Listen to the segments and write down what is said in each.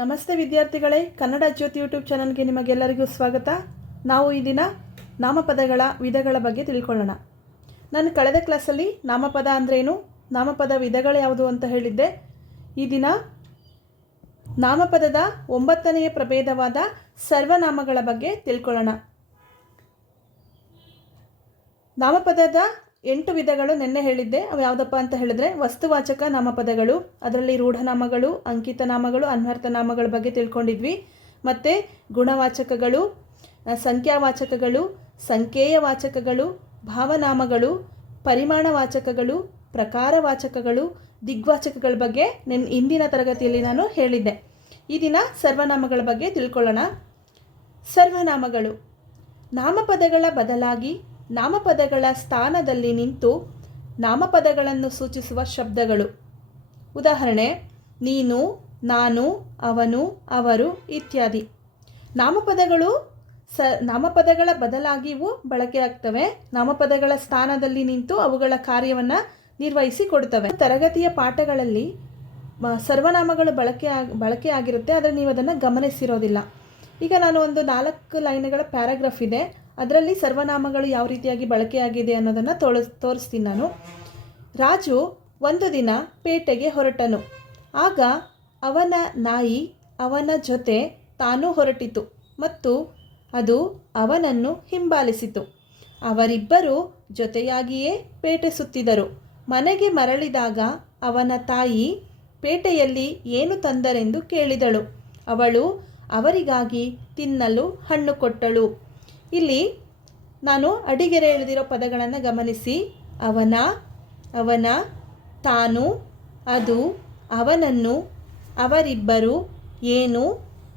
ನಮಸ್ತೆ ವಿದ್ಯಾರ್ಥಿಗಳೇ, ಕನ್ನಡ ಜ್ಯೋತಿ ಯೂಟ್ಯೂಬ್ ಚಾನಲ್ಗೆ ನಿಮಗೆಲ್ಲರಿಗೂ ಸ್ವಾಗತ. ನಾವು ಈ ದಿನ ನಾಮಪದಗಳ ವಿಧಗಳ ಬಗ್ಗೆ ತಿಳ್ಕೊಳ್ಳೋಣ. ನಾನು ಕಳೆದ ಕ್ಲಾಸಲ್ಲಿ ನಾಮಪದ ಅಂದ್ರೇನು, ನಾಮಪದ ವಿಧಗಳು ಯಾವುದು ಅಂತ ಹೇಳಿದ್ದೆ. ಈ ದಿನ ನಾಮಪದದ ಒಂಬತ್ತನೆಯ ಪ್ರಭೇದವಾದ ಸರ್ವನಾಮಗಳ ಬಗ್ಗೆ ತಿಳ್ಕೊಳ್ಳೋಣ. ನಾಮಪದದ ಎಂಟು ವಿಧಗಳು ನಿನ್ನೆ ಹೇಳಿದ್ದೆ. ಅವು ಯಾವುದಪ್ಪ ಅಂತ ಹೇಳಿದ್ರೆ, ವಸ್ತುವಾಚಕ ನಾಮಪದಗಳು, ಅದರಲ್ಲಿ ರೂಢನಾಮಗಳು ಅಂಕಿತ ನಾಮಗಳು ಅನ್ವರ್ಥ ನಾಮಗಳ ಬಗ್ಗೆ ತಿಳ್ಕೊಂಡಿದ್ವಿ. ಮತ್ತು ಗುಣವಾಚಕಗಳು ಸಂಖ್ಯಾವಾಚಕಗಳು ಸಂಖ್ಯೇಯವಾಚಕಗಳು ಭಾವನಾಮಗಳು, ಪರಿಮಾಣವಾಚಕಗಳು, ಪ್ರಕಾರವಾಚಕಗಳು, ದಿಗ್ವಾಚಕಗಳ ಬಗ್ಗೆ ನಿನ್ನ ಇಂದಿನ ತರಗತಿಯಲ್ಲಿ ನಾನು ಹೇಳಿದ್ದೆ. ಈ ದಿನ ಸರ್ವನಾಮಗಳ ಬಗ್ಗೆ ತಿಳ್ಕೊಳ್ಳೋಣ. ಸರ್ವನಾಮಗಳು. ನಾಮಪದಗಳ ಬದಲಾಗಿ ನಾಮಪದಗಳ ಸ್ಥಾನದಲ್ಲಿ ನಿಂತು ನಾಮಪದಗಳನ್ನು ಸೂಚಿಸುವ ಶಬ್ದಗಳು. ಉದಾಹರಣೆ, ನೀನು, ನಾನು, ಅವನು, ಅವರು ಇತ್ಯಾದಿ. ನಾಮಪದಗಳು ಸ, ನಾಮಪದಗಳ ಬದಲಾಗಿಯೂ ಬಳಕೆಯಾಗ್ತವೆ ನಾಮಪದಗಳ ಸ್ಥಾನದಲ್ಲಿ ನಿಂತು ಅವುಗಳ ಕಾರ್ಯವನ್ನು ನಿರ್ವಹಿಸಿ ಕೊಡ್ತವೆ ತರಗತಿಯ ಪಾಠಗಳಲ್ಲಿ ಸರ್ವನಾಮಗಳು ಬಳಕೆ ಬಳಕೆಯಾಗಿರುತ್ತೆ ಆದರೆ ನೀವು ಅದನ್ನು ಗಮನಿಸಿರೋದಿಲ್ಲ. ಈಗ ನಾನು ಒಂದು ನಾಲ್ಕು ಲೈನ್ಗಳ ಪ್ಯಾರಾಗ್ರಾಫ್ ಇದೆ. ಅದರಲ್ಲಿ ಸರ್ವನಾಮಗಳು ಯಾವ ರೀತಿಯಾಗಿ ಬಳಕೆಯಾಗಿದೆ ಅನ್ನೋದನ್ನು ತೋರಿಸ್ ತೋರಿಸ್ತೀನಿ ನಾನು. ರಾಜು ಒಂದು ದಿನ ಪೇಟೆಗೆ ಹೊರಟನು. ಆಗ ಅವನ ನಾಯಿ ಅವನ ಜೊತೆ ತಾನೂ ಹೊರಟಿತು ಮತ್ತು ಅದು ಅವನನ್ನು ಹಿಂಬಾಲಿಸಿತು. ಅವರಿಬ್ಬರು ಜೊತೆಯಾಗಿಯೇ ಪೇಟೆ ಸುತ್ತಿದರು. ಮನೆಗೆ ಮರಳಿದಾಗ ಅವನ ತಾಯಿ ಪೇಟೆಯಲ್ಲಿ ಏನು ತಂದರೆಂದು ಕೇಳಿದಳು. ಅವಳು ಅವರಿಗಾಗಿ ತಿನ್ನಲು ಹಣ್ಣು ಕೊಟ್ಟಳು. ಇಲ್ಲಿ ನಾನು ಅಡಿಗೆರೆ ಎಳೆದಿರೋ ಪದಗಳನ್ನು ಗಮನಿಸಿ. ಅವನ ಅವನ, ತಾನು, ಅದು, ಅವನನ್ನು, ಅವರಿಬ್ಬರು, ಏನು,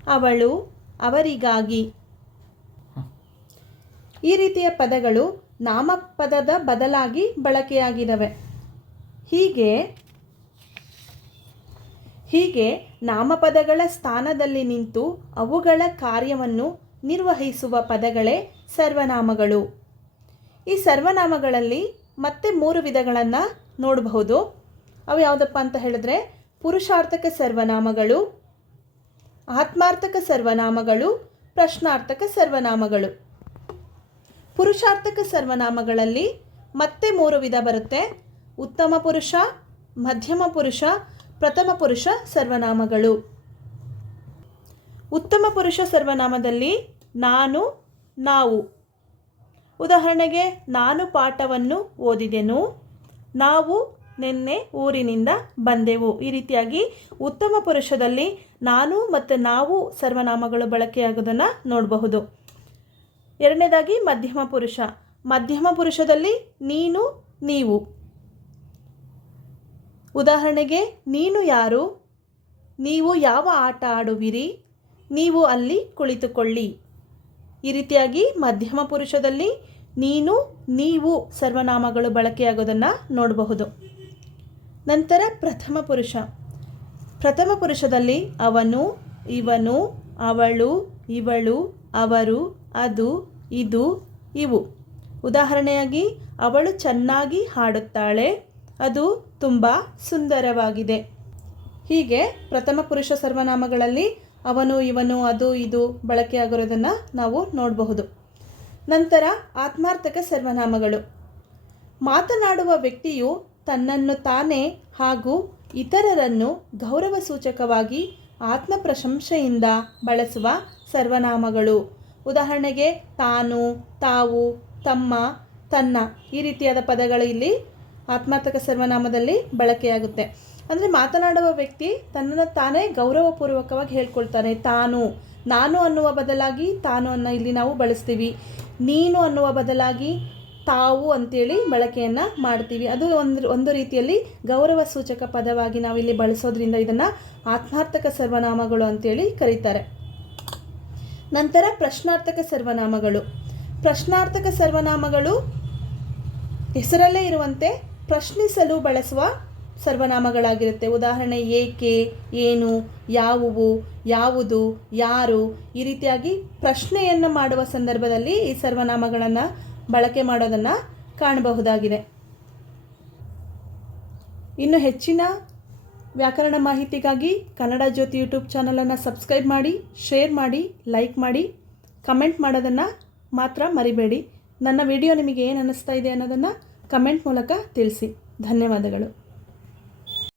ಅವಳು, ಅವರಿಗಾಗಿ. ಈ ರೀತಿಯ ಪದಗಳು ನಾಮಪದದ ಬದಲಾಗಿ ಬಳಕೆಯಾಗಿದ್ದಾವೆ ಹೀಗೆ ಹೀಗೆ ನಾಮಪದಗಳ ಸ್ಥಾನದಲ್ಲಿ ನಿಂತು ಅವುಗಳ ಕಾರ್ಯವನ್ನು ನಿರ್ವಹಿಸುವ ಪದಗಳೇ ಸರ್ವನಾಮಗಳು. ಈ ಸರ್ವನಾಮಗಳಲ್ಲಿ ಮತ್ತೆ ಮೂರು ವಿಧಗಳನ್ನು ನೋಡಬಹುದು. ಅವು ಯಾವುದಪ್ಪ ಅಂತ ಹೇಳಿದ್ರೆ ಪುರುಷಾರ್ಥಕ ಸರ್ವನಾಮಗಳು, ಆತ್ಮಾರ್ಥಕ ಸರ್ವನಾಮಗಳು, ಪ್ರಶ್ನಾರ್ಥಕ ಸರ್ವನಾಮಗಳು. ಪುರುಷಾರ್ಥಕ ಸರ್ವನಾಮಗಳಲ್ಲಿ ಮತ್ತೆ ಮೂರು ವಿಧ ಬರುತ್ತೆ. ಉತ್ತಮ ಪುರುಷ, ಮಧ್ಯಮ ಪುರುಷ, ಪ್ರಥಮ ಪುರುಷ ಸರ್ವನಾಮಗಳು. ಉತ್ತಮ ಪುರುಷ ಸರ್ವನಾಮದಲ್ಲಿ ನಾನು, ನಾವು. ಉದಾಹರಣೆಗೆ, ನಾನು ಪಾಠವನ್ನು ಓದಿದೆನು, ನಾವು ನಿನ್ನೆ ಊರಿನಿಂದ ಬಂದೆವು. ಈ ರೀತಿಯಾಗಿ ಉತ್ತಮ ಪುರುಷದಲ್ಲಿ ನಾನು ಮತ್ತು ನಾವು ಸರ್ವನಾಮಗಳು ಬಳಕೆಯಾಗೋದನ್ನು ನೋಡಬಹುದು. ಎರಡನೇದಾಗಿ, ಮಧ್ಯಮ ಪುರುಷ. ಮಧ್ಯಮ ಪುರುಷದಲ್ಲಿ ನೀನು, ನೀವು. ಉದಾಹರಣೆಗೆ, ನೀನು ಯಾರು? ನೀವು ಯಾವ ಆಟ ಆಡುವಿರಿ? ನೀವು ಅಲ್ಲಿ ಕುಳಿತುಕೊಳ್ಳಿ. ಈ ರೀತಿಯಾಗಿ ಮಧ್ಯಮ ಪುರುಷದಲ್ಲಿ ನೀನು, ನೀವು ಸರ್ವನಾಮಗಳು ಬಳಕೆಯಾಗೋದನ್ನು ನೋಡಬಹುದು. ನಂತರ ಪ್ರಥಮ ಪುರುಷ. ಪ್ರಥಮ ಪುರುಷದಲ್ಲಿ ಅವನು, ಇವನು, ಅವಳು, ಇವಳು, ಅವರು, ಅದು, ಇದು, ಇವು. ಉದಾಹರಣೆಯಾಗಿ, ಅವಳು ಚೆನ್ನಾಗಿ ಹಾಡುತ್ತಾಳೆ, ಅದು ತುಂಬ ಸುಂದರವಾಗಿದೆ. ಹೀಗೆ ಪ್ರಥಮ ಪುರುಷ ಸರ್ವನಾಮಗಳಲ್ಲಿ ಅವನು, ಇವನು, ಅದು, ಇದು ಬಳಕೆಯಾಗಿರೋದನ್ನು ನಾವು ನೋಡಬಹುದು. ನಂತರ ಆತ್ಮಾರ್ಥಕ ಸರ್ವನಾಮಗಳು. ಮಾತನಾಡುವ ವ್ಯಕ್ತಿಯು ತನ್ನನ್ನು ತಾನೇ ಹಾಗೂ ಇತರರನ್ನು ಗೌರವ ಸೂಚಕವಾಗಿ ಆತ್ಮ ಪ್ರಶಂಸೆಯಿಂದ ಬಳಸುವ ಸರ್ವನಾಮಗಳು. ಉದಾಹರಣೆಗೆ, ತಾನು, ತಾವು, ತಮ್ಮ, ತನ್ನ ಈ ರೀತಿಯಾದ ಪದಗಳು ಇಲ್ಲಿ ಆತ್ಮಾರ್ಥಕ ಸರ್ವನಾಮದಲ್ಲಿ ಬಳಕೆಯಾಗುತ್ತೆ. ಅಂದರೆ ಮಾತನಾಡುವ ವ್ಯಕ್ತಿ ತನ್ನನ್ನು ತಾನೇ ಗೌರವಪೂರ್ವಕವಾಗಿ ಹೇಳ್ಕೊಳ್ತಾನೆ. ತಾನು, ನಾನು ಅನ್ನುವ ಬದಲಾಗಿ ತಾನು ಅನ್ನೋ ಇಲ್ಲಿ ನಾವು ಬಳಸ್ತೀವಿ. ನೀನು ಅನ್ನುವ ಬದಲಾಗಿ ತಾವು ಅಂತೇಳಿ ಬಳಕೆಯನ್ನು ಮಾಡ್ತೀವಿ. ಅದು ಒಂದು ಒಂದು ರೀತಿಯಲ್ಲಿ ಗೌರವ ಸೂಚಕ ಪದವಾಗಿ ನಾವಿಲ್ಲಿ ಬಳಸೋದ್ರಿಂದ ಇದನ್ನು ಆತ್ಮಾರ್ಥಕ ಸರ್ವನಾಮಗಳು ಅಂತೇಳಿ ಕರೀತಾರೆ. ನಂತರ ಪ್ರಶ್ನಾರ್ಥಕ ಸರ್ವನಾಮಗಳು. ಪ್ರಶ್ನಾರ್ಥಕ ಸರ್ವನಾಮಗಳು ಹೆಸರಲ್ಲೇ ಇರುವಂತೆ ಪ್ರಶ್ನಿಸಲು ಬಳಸುವ ಸರ್ವನಾಮಗಳಾಗಿರುತ್ತೆ. ಉದಾಹರಣೆ ಏಕೆ, ಏನು, ಯಾವುವು, ಯಾವುದು, ಯಾರು, ಈ ರೀತಿಯಾಗಿ ಪ್ರಶ್ನೆಯನ್ನು ಮಾಡುವ ಸಂದರ್ಭದಲ್ಲಿ ಈ ಸರ್ವನಾಮಗಳನ್ನು ಬಳಕೆ ಮಾಡೋದನ್ನು ಕಾಣಬಹುದಾಗಿದೆ. ಇನ್ನು ಹೆಚ್ಚಿನ ವ್ಯಾಕರಣ ಮಾಹಿತಿಗಾಗಿ ಕನ್ನಡ ಜ್ಯೋತಿ ಯೂಟ್ಯೂಬ್ ಚಾನಲನ್ನು ಸಬ್ಸ್ಕ್ರೈಬ್ ಮಾಡಿ, ಶೇರ್ ಮಾಡಿ, ಲೈಕ್ ಮಾಡಿ, ಕಮೆಂಟ್ ಮಾಡೋದನ್ನು ಮಾತ್ರ ಮರಿಬೇಡಿ. ನನ್ನ ವಿಡಿಯೋ ನಿಮಗೆ ಏನು ಅನ್ನಿಸ್ತಾ ಇದೆ ಅನ್ನೋದನ್ನು ಕಮೆಂಟ್ ಮೂಲಕ ತಿಳಿಸಿ. ಧನ್ಯವಾದಗಳು.